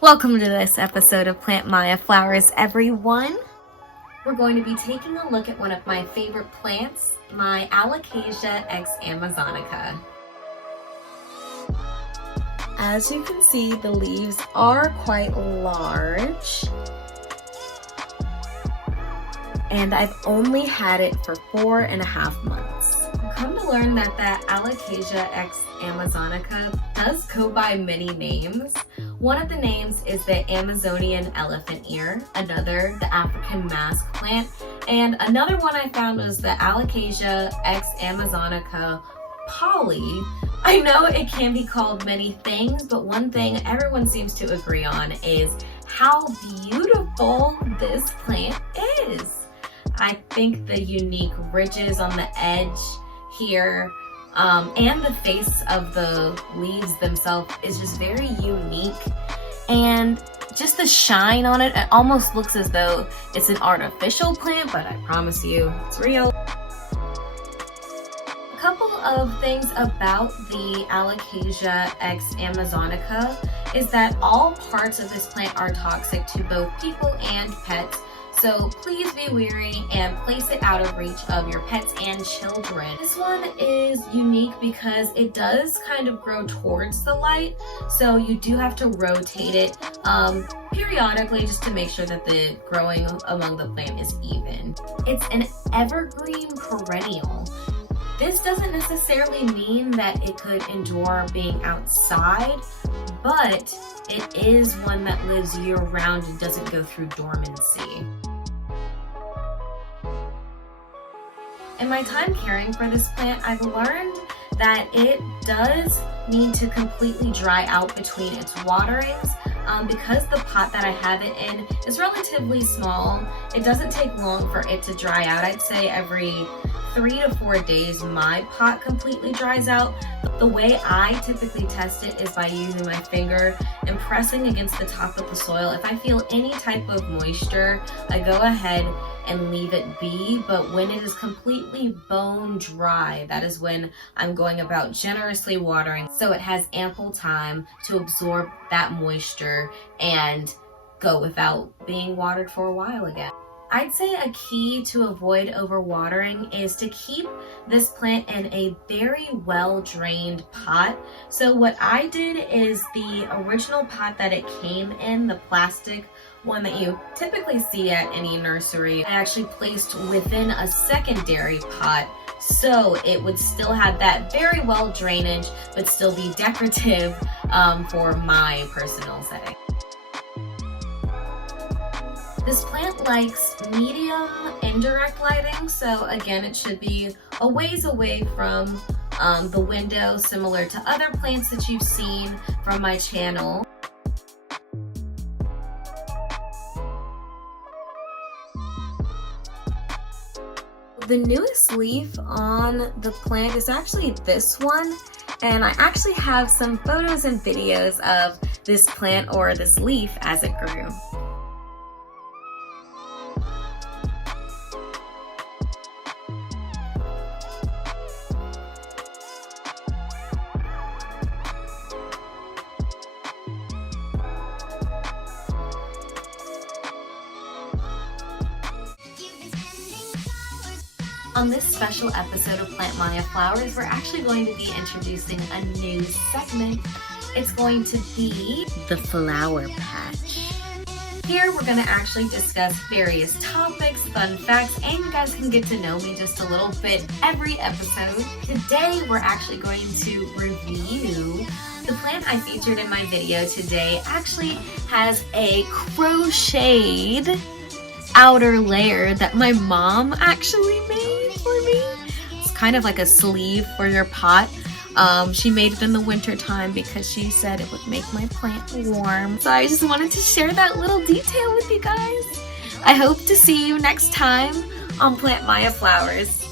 Welcome to this episode of Plant Maiah Flowers, everyone. We're going to be taking a look at one of my favorite plants, my Alocasia X Amazonica. As you can see, the leaves are quite large, and I've only had it for 4.5 months. I've come to learn that the Alocasia X Amazonica does go by many names. One of the names is the Amazonian elephant ear, another the African mask plant, and another one I found was the Alocasia X Amazonica poly. I know it can be called many things, but one thing everyone seems to agree on is how beautiful this plant is. I think the unique ridges on the edge here and the face of the leaves themselves is just very unique, and just the shine on it, it almost looks as though it's an artificial plant, but I promise you it's real. A couple of things about the Alocasia X Amazonica is that all parts of this plant are toxic to both people and pets. So please be wary and place it out of reach of your pets and children. This one is unique because it does kind of grow towards the light, so you do have to rotate it periodically just to make sure that the growing among the plant is even. It's an evergreen perennial. This doesn't necessarily mean that it could endure being outside, but it is one that lives year-round and doesn't go through dormancy. In my time caring for this plant, I've learned that it does need to completely dry out between its waterings. Because the pot that I have it in is relatively small, it doesn't take long for it to dry out. I'd say every 3 to 4 days my pot completely dries out. The way I typically test it is by using my finger and pressing against the top of the soil. If I feel any type of moisture, I go ahead and leave it be, but when it is completely bone dry, that is when I'm going about generously watering so it has ample time to absorb that moisture and go without being watered for a while again. I'd say a key to avoid overwatering is to keep this plant in a very well-drained pot. So what I did is the original pot that it came in, the plastic one that you typically see at any nursery, I actually placed within a secondary pot so it would still have that very well drainage but still be decorative for my personal setting. This plant likes medium indirect lighting, so again it should be a ways away from the window, similar to other plants that you've seen from my channel. The newest leaf on the plant is actually this one, and I actually have some photos and videos of this plant, or this leaf, as it grew. On this special episode of Plant Maiah Flowers, we're actually going to be introducing a new segment. It's going to be the Flower Patch. Here we're going to actually discuss various topics, fun facts, and you guys can get to know me just a little bit every episode. Today we're actually going to review the plant I featured in my video today. Actually has a crocheted outer layer that my mom actually made for me. It's kind of like a sleeve for your pot. She made it in the winter time because she said it would make my plant warm. So I just wanted to share that little detail with you guys. I hope to see you next time on Plant Maiah Flowers.